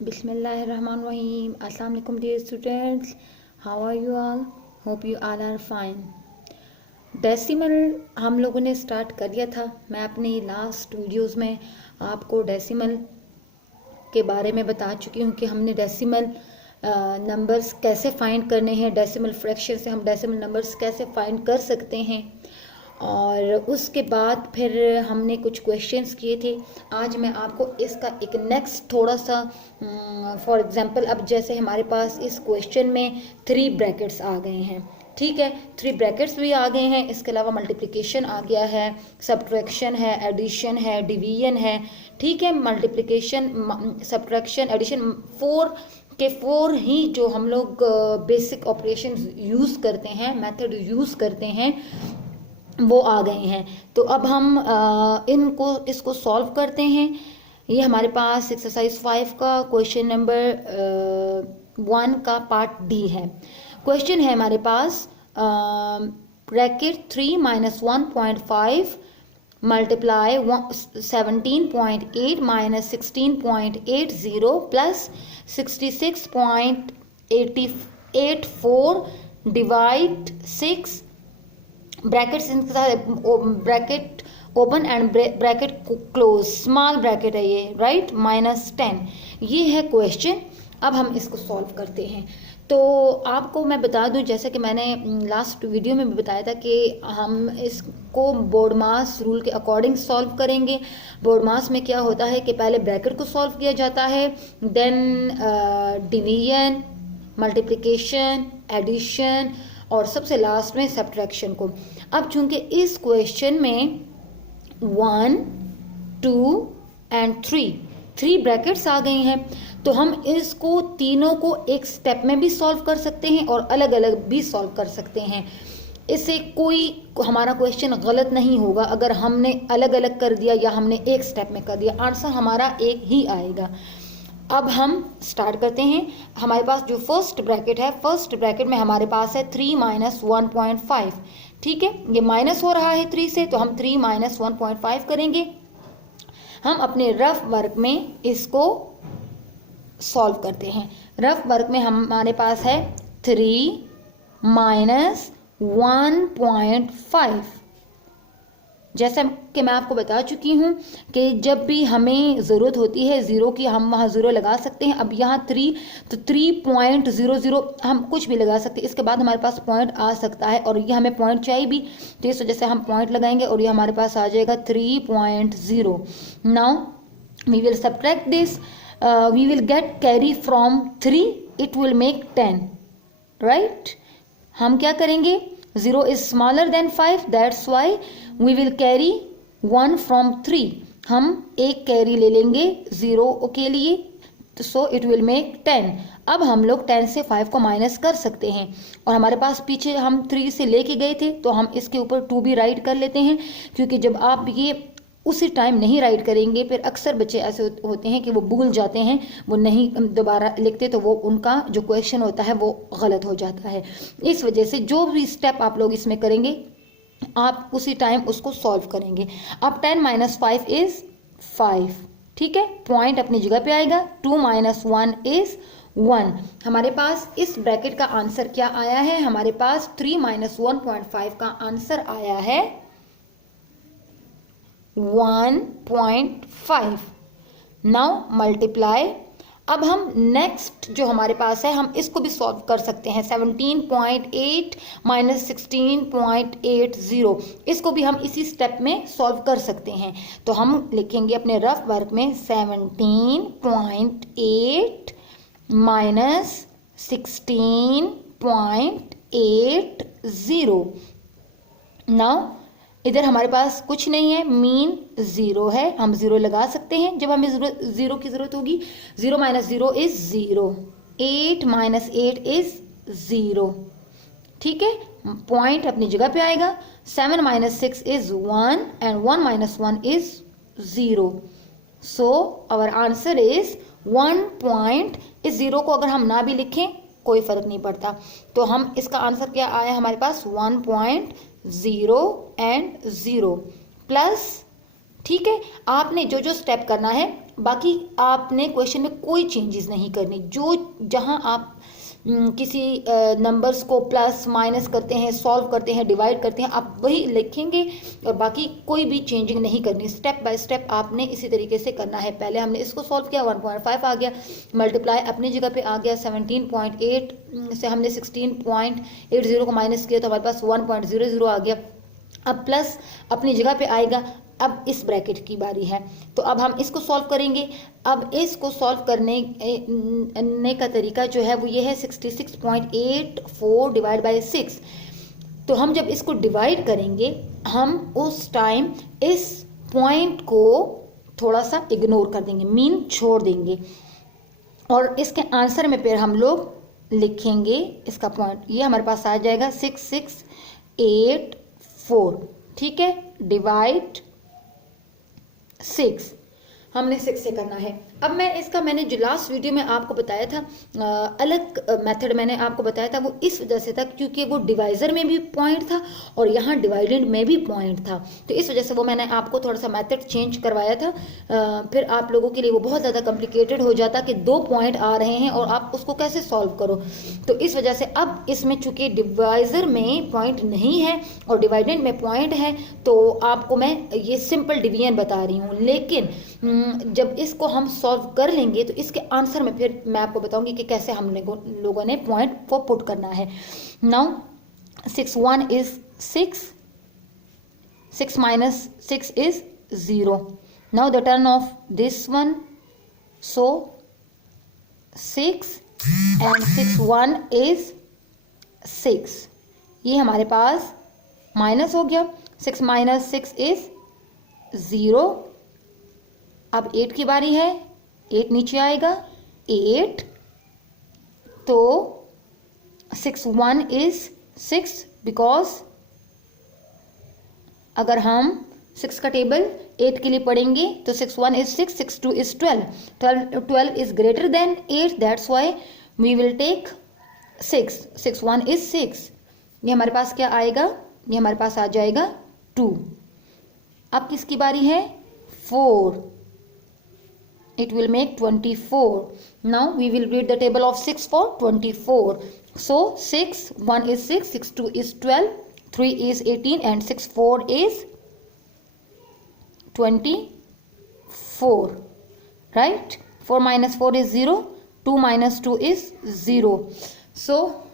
Bismillahirrahmanirrahim. Assalamu alaikum dear students. How are you all? Hope you all are fine. Decimal हम लोगों ने start कर दिया था। मैं अपनी लास्ट वीडियोस में आपको डेसिमल के बारे में बता चुकी हूँ कि हमने डेसिमल नंबर्स कैसे फाइंड करने हैं, डेसिमल फ्रैक्शन से हम डेसिमल नंबर्स कैसे फाइंड कर सकते हैं। और उसके बाद फिर हमने कुछ क्वेश्चंस किए थे। आज मैं आपको इसका एक नेक्स्ट थोड़ा सा फॉर एग्जांपल, अब जैसे हमारे पास इस क्वेश्चन में 3 ब्रैकेट्स आ गए हैं, ठीक है, 3 ब्रैकेट्स भी आ गए हैं। इसके अलावा मल्टीप्लिकेशन आ गया है, सब्ट्रैक्शन है, एडिशन है, डिवीजन है, ठीक है। मल्टीप्लिकेशन, सब्ट्रैक्शन, एडिशन, 4 ही जो हम लोग बेसिक ऑपरेशन यूज़ करते हैं, मेथड यूज़ करते हैं, वो आ गए हैं। तो अब हम इसको सॉल्व करते हैं। ये हमारे पास एक्सरसाइज 5 का क्वेश्चन नंबर 1 का पार्ट डी है। क्वेश्चन है हमारे पास bracket 3 minus 1.5 multiply 17.8 minus 16.80 plus 66.84 divide 6 brackets इनके साथ bracket open and bracket close, small bracket है ये, राइट, -10। ये है क्वेश्चन। अब हम इसको सॉल्व करते हैं। तो आपको मैं बता दूं, जैसे कि मैंने लास्ट वीडियो में भी बताया था कि हम इसको बोर्डमास रूल के अकॉर्डिंग सॉल्व करेंगे। बोर्डमास में क्या होता है कि पहले ब्रैकेट को सॉल्व किया जाता है, देन डिवीजन, मल्टीप्लिकेशन, एडिशन और सबसे लास्ट में सब्ट्रैक्शन को। अब चूंकि इस क्वेश्चन में 1, 2 एंड 3 ब्रैकेट्स आ गई हैं, तो हम इसको तीनों को एक स्टेप में भी सॉल्व कर सकते हैं और अलग अलग भी सॉल्व कर सकते हैं। इससे कोई हमारा क्वेश्चन गलत नहीं होगा अगर हमने अलग अलग कर दिया या हमने एक स्टेप में कर दिया, आंसर हमारा एक ही आएगा। अब हम स्टार्ट करते हैं। हमारे पास जो फर्स्ट ब्रैकेट है, फर्स्ट ब्रैकेट में हमारे पास है 3 माइनस 1.5, ठीक है। ये माइनस हो रहा है 3 से, तो हम 3 माइनस 1.5 करेंगे। हम अपने रफ वर्क में इसको सॉल्व करते हैं। रफ वर्क में हमारे पास है 3 माइनस 1.5। जैसा कि मैं आपको बता चुकी हूँ कि जब भी हमें ज़रूरत होती है ज़ीरो की, हम वहाँ ज़ीरो लगा सकते हैं। अब यहाँ 3, तो 3.00 हम कुछ भी लगा सकते हैं। इसके बाद हमारे पास पॉइंट आ सकता है और ये हमें पॉइंट चाहिए भी, तो इस वजह से हम पॉइंट लगाएंगे और ये हमारे पास आ जाएगा 3.0। Now we will subtract this, we will get carry from 3, it will make 10, right. हम क्या करेंगे, 0 is smaller than 5, that's why we will carry 1 from 3। हम एक कैरी ले लेंगे 0 के लिए, so it will make 10। अब हम लोग 10 से 5 को माइनस कर सकते हैं और हमारे पास पीछे हम 3 से लेके गए थे, तो हम इसके ऊपर 2 भी राइट कर लेते हैं, क्योंकि जब आप ये उसी टाइम नहीं राइट करेंगे, फिर अक्सर बच्चे ऐसे होते हैं कि वो भूल जाते हैं, वो नहीं दोबारा लिखते, तो वो उनका जो क्वेश्चन होता है वो गलत हो जाता है। इस वजह से जो भी स्टेप आप लोग इसमें करेंगे, आप उसी टाइम उसको सॉल्व करेंगे। अब 10 माइनस 5 इज 5, ठीक है, पॉइंट अपनी जगह पे आएगा। 2 माइनस 1 इज 1। हमारे पास इस ब्रैकेट का आंसर क्या आया है, हमारे पास 3 माइनस 1.5 का आंसर आया है 1.5। Now multiply. अब हम नेक्स्ट जो हमारे पास है, हम इसको भी सॉल्व कर सकते हैं। 17.8 माइनस 16.80, इसको भी हम इसी स्टेप में सॉल्व कर सकते हैं। तो हम लिखेंगे अपने रफ वर्क में 17.8 माइनस 16.80। नाउ इधर हमारे पास कुछ नहीं है, मीन 0 है, हम 0 लगा सकते हैं जब हमें 0 की जरूरत होगी। 0 माइनस 0 इज 0, 8 माइनस 8 इज 0, ठीक है, पॉइंट अपनी जगह पे आएगा। 7 minus 6 is 1 and 1 minus 1 is 0, so our answer is 1 point. इस 0 को अगर हम ना भी लिखें कोई फर्क नहीं पड़ता, तो हम इसका आंसर क्या आया हमारे पास 1.0 एंड 0 प्लस, ठीक है। आपने जो जो स्टेप करना है बाकी आपने क्वेश्चन में कोई चेंजेस नहीं करनी, जो जहां आप किसी नंबर्स को प्लस माइनस करते हैं, सॉल्व करते हैं, डिवाइड करते हैं, आप वही लिखेंगे और बाकी कोई भी चेंजिंग नहीं करनी। स्टेप बाय स्टेप आपने इसी तरीके से करना है। पहले हमने इसको सॉल्व किया, 1.5 आ गया, मल्टीप्लाई अपनी जगह पे आ गया, 17.8 से हमने 16.80 को माइनस किया तो हमारे पास 1.00 आ गया। अब प्लस अपनी जगह पे आएगा। अब इस ब्रैकेट की बारी है, तो अब हम इसको सॉल्व करेंगे। अब इसको सॉल्व करने का तरीका जो है वो ये है, 66.84 डिवाइड बाई 6। तो हम जब इसको डिवाइड करेंगे, हम उस टाइम इस पॉइंट को थोड़ा सा इग्नोर कर देंगे, मीन छोड़ देंगे, और इसके आंसर में फिर हम लोग लिखेंगे इसका पॉइंट। ये हमारे पास आ जाएगा 6684, ठीक है, डिवाइड 6, हमने 6 से करना है। अब मैंने जो लास्ट वीडियो में आपको बताया था, अलग मेथड मैंने आपको बताया था, वो इस वजह से था क्योंकि वो डिवाइजर में भी पॉइंट था और यहाँ डिवाइडेंड में भी पॉइंट था, तो इस वजह से वो मैंने आपको थोड़ा सा मेथड चेंज करवाया था। फिर आप लोगों के लिए वो बहुत ज़्यादा कॉम्प्लिकेटेड हो जाता कि 2 पॉइंट आ रहे हैं और आप उसको कैसे सॉल्व करो। तो इस वजह से अब इसमें चूंकि डिवाइजर में पॉइंट नहीं है और डिवाइडेंड में पॉइंट है, तो आपको मैं ये सिंपल डिवीजन बता रही हूँ। लेकिन जब इसको हम सॉल्व कर लेंगे तो इसके आंसर में फिर मैं आपको बताऊंगी कि कैसे हम लोगों ने पॉइंट को पुट करना है। Now 6 is 6, 6 minus 6 is 0. Now the turn of this one, so 6 and 6 is 6, ये हमारे पास माइनस हो गया, 6 minus 6 is 0। अब 8 की बारी है, 8 नीचे आएगा, 8, तो 6 is 6, बिकॉज अगर हम 6 का टेबल 8 के लिए पढ़ेंगे तो 6 is 6, 6 is 12, 12 is greater than 8, that's why we will take 6, 6 is 6। ये हमारे पास क्या आएगा, ये हमारे पास आ जाएगा 2। अब किसकी बारी है, 4, it will make 24। now we will read the table of 6 for 24, so 6, 1 is 6, 6 2 is 12, 3 is 18 and 6 4 is 24, right? 4 minus 4 is 0, 2 minus 2 is 0, so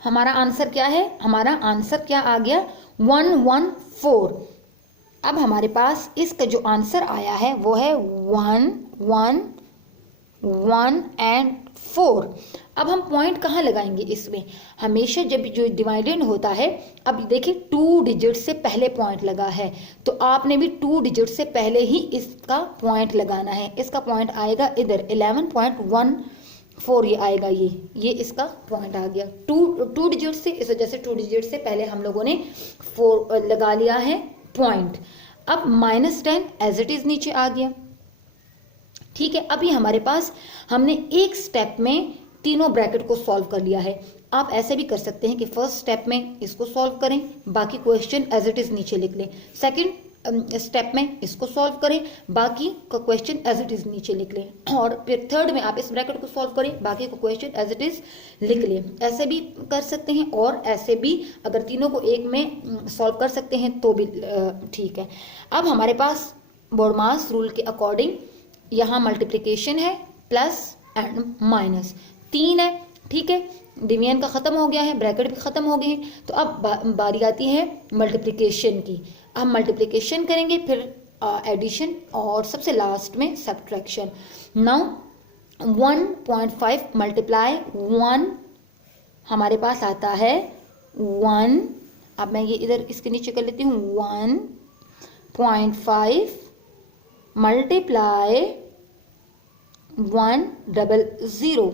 हमारा आंसर क्या है, हमारा आंसर क्या आ गया, 114। अब हमारे पास इसका जो आंसर आया है वो है 1 1 1 and 4। अब हम पॉइंट कहाँ लगाएंगे इसमें, हमेशा जब जो डिवाइडेंड होता है, अब देखिए 2 डिजिट से पहले पॉइंट लगा है, तो आपने भी 2 डिजिट से पहले ही इसका पॉइंट लगाना है। इसका पॉइंट आएगा इधर 11.14, ये आएगा, ये इसका पॉइंट आ गया 2 डिजिट से, इस वजह से 2 डिजिट से पहले हम लोगों ने 4 लगा लिया है पॉइंट। अब -10 एज इट इज नीचे आ गया, ठीक है। अभी हमारे पास हमने एक स्टेप में तीनों ब्रैकेट को सॉल्व कर लिया है। आप ऐसे भी कर सकते हैं कि फर्स्ट स्टेप में इसको सॉल्व करें, बाकी क्वेश्चन एज इट इज नीचे लिख लें, सेकंड स्टेप में इसको सॉल्व करें, बाकी का क्वेश्चन एज इट इज नीचे लिख लें, और फिर थर्ड में आप इस ब्रैकेट को सॉल्व करें, बाकी को क्वेश्चन एज इट इज लिख लें। ऐसे भी कर सकते हैं और ऐसे भी, अगर तीनों को एक में सॉल्व कर सकते हैं तो भी ठीक है। अब हमारे पास बोडमास रूल के अकॉर्डिंग यहाँ मल्टीप्लिकेशन है, प्लस एंड माइनस 3 है, ठीक है। डिवीजन का खत्म हो गया है, ब्रैकेट भी खत्म हो गए हैं, तो अब बारी आती है मल्टीप्लिकेशन की। हम मल्टीप्लिकेशन करेंगे, फिर एडिशन और सबसे लास्ट में सब्ट्रैक्शन। नाउ 1.5 मल्टीप्लाई 1 हमारे पास आता है 1। अब मैं ये इधर इसके नीचे कर लेती हूँ, 1.5 मल्टीप्लाई 100,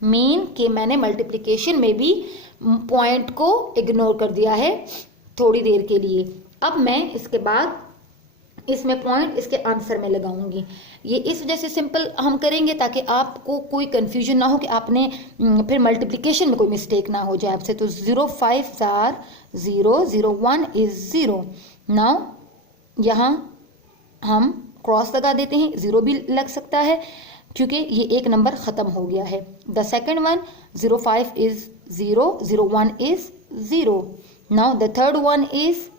मीन कि मैंने मल्टीप्लिकेशन में भी पॉइंट को इग्नोर कर दिया है थोड़ी देर के लिए। अब मैं इसके बाद इसमें पॉइंट इसके आंसर में लगाऊंगी। ये इस वजह से सिंपल हम करेंगे ताकि आपको कोई कंफ्यूजन ना हो कि आपने फिर मल्टीप्लिकेशन में कोई मिस्टेक ना हो जाए आपसे। तो 0 5 आर 0, 0 1 इज 0। नाउ यहाँ हम क्रॉस लगा देते हैं, 0 भी लग सकता है क्योंकि ये एक नंबर ख़त्म हो गया है. The second one 05 is 0, 01 is 0. Now the third one is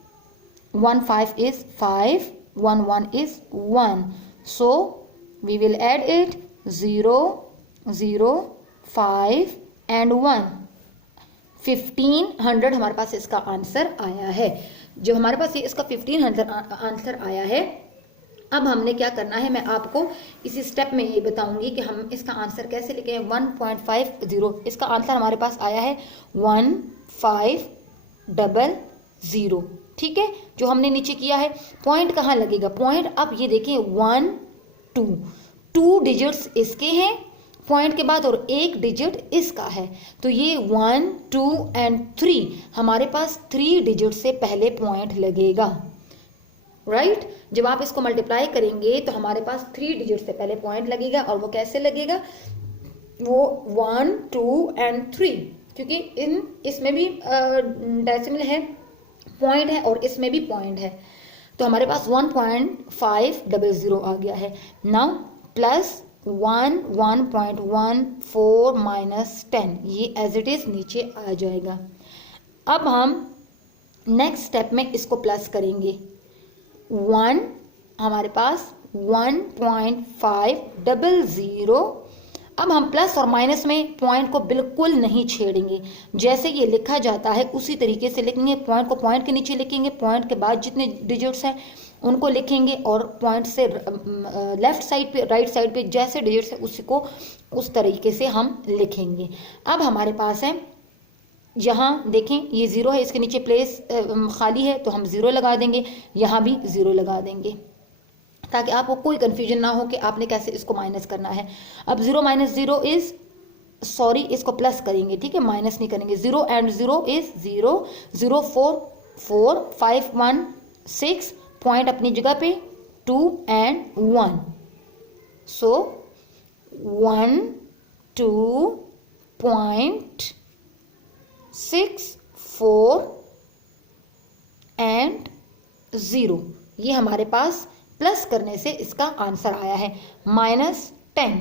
15 is 5, 11 is 1. So we will add it 0, 0, 5 and 1. 1500 हमारे पास इसका आंसर आया है. जो हमारे पास ये इसका 1500 आंसर आया है, अब हमने क्या करना है मैं आपको इसी स्टेप में ये बताऊंगी कि हम इसका आंसर कैसे लिखें. 1.50 इसका आंसर हमारे पास आया है 1500. ठीक है, जो हमने नीचे किया है. पॉइंट कहाँ लगेगा? पॉइंट अब ये देखें 1 2 डिजिट्स इसके हैं पॉइंट के बाद और एक डिजिट इसका है, तो ये 1 2 एंड 3 हमारे पास 3 डिजिट से पहले पॉइंट लगेगा. राइट, जब आप इसको मल्टीप्लाई करेंगे तो हमारे पास 3 डिजिट से पहले पॉइंट लगेगा. और वो कैसे लगेगा? वो 1 2 एंड 3, क्योंकि इसमें भी डेसिमल है, पॉइंट है और इसमें भी पॉइंट है, तो हमारे पास 1.500 आ गया है. नाउ प्लस 1.14 माइनस 10, ये एज इट इज नीचे आ जाएगा. अब हम नेक्स्ट स्टेप में इसको प्लस करेंगे. 1 हमारे पास 1.500. अब हम प्लस और माइनस में पॉइंट को बिल्कुल नहीं छेड़ेंगे, जैसे ये लिखा जाता है उसी तरीके से लिखेंगे. पॉइंट को पॉइंट के नीचे लिखेंगे, पॉइंट के बाद जितने डिजिट्स हैं उनको लिखेंगे और पॉइंट से लेफ्ट साइड पे राइट साइड पे जैसे डिजिट्स है उसी को उस तरीके से हम लिखेंगे. अब हमारे पास है, यहाँ देखें ये 0 है, इसके नीचे प्लेस खाली है तो हम 0 लगा देंगे, यहाँ भी 0 लगा देंगे ताकि आपको कोई कंफ्यूजन ना हो कि आपने कैसे इसको माइनस करना है. अब 0 माइनस 0 इज, सॉरी इसको प्लस करेंगे, ठीक है, माइनस नहीं करेंगे. 0 एंड 0 इज 0, 0 4 4 5 1 6, पॉइंट अपनी जगह पे 2 एंड 1. सो 1 2.64 एंड 0, ये हमारे पास प्लस करने से इसका आंसर आया है. माइनस 10,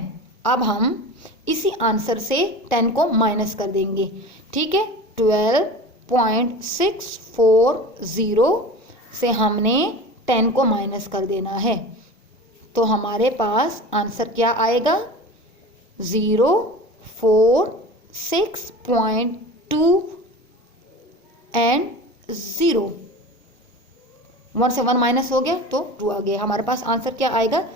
अब हम इसी आंसर से 10 को माइनस कर देंगे. ठीक है, 12.640 से हमने 10 को माइनस कर देना है, तो हमारे पास आंसर क्या आएगा? 046.2 एंड 0. 1 से 1 माइनस हो गया तो 2 आ गया. हमारे पास आंसर क्या आएगा?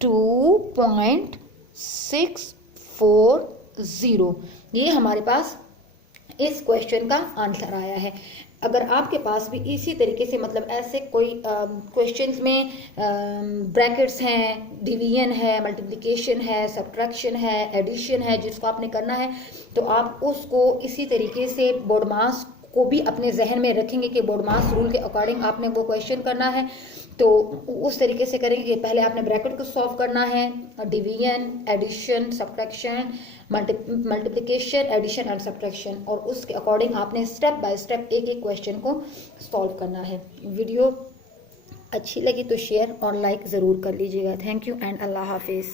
2.640. ये हमारे पास इस क्वेश्चन का आंसर आया है. अगर आपके पास भी इसी तरीके से मतलब ऐसे कोई क्वेश्चंस में ब्रैकेट्स हैं, डिवीजन है, मल्टीप्लिकेशन है, सब्ट्रैक्शन है, एडिशन है, जिसको आपने करना है तो आप उसको इसी तरीके से बोर्ड मास को भी अपने जहन में रखेंगे कि बोर्ड मास रूल के अकॉर्डिंग आपने वो क्वेश्चन करना है. तो उस तरीके से करेंगे कि पहले आपने ब्रैकेट को सॉल्व करना है, division, addition, subtraction, multiplication, addition and subtraction, और उसके अकॉर्डिंग आपने स्टेप बाय स्टेप एक एक क्वेश्चन को सॉल्व करना है. वीडियो अच्छी लगी तो शेयर और लाइक ज़रूर कर लीजिएगा. थैंक यू एंड अल्लाह हाफिज़.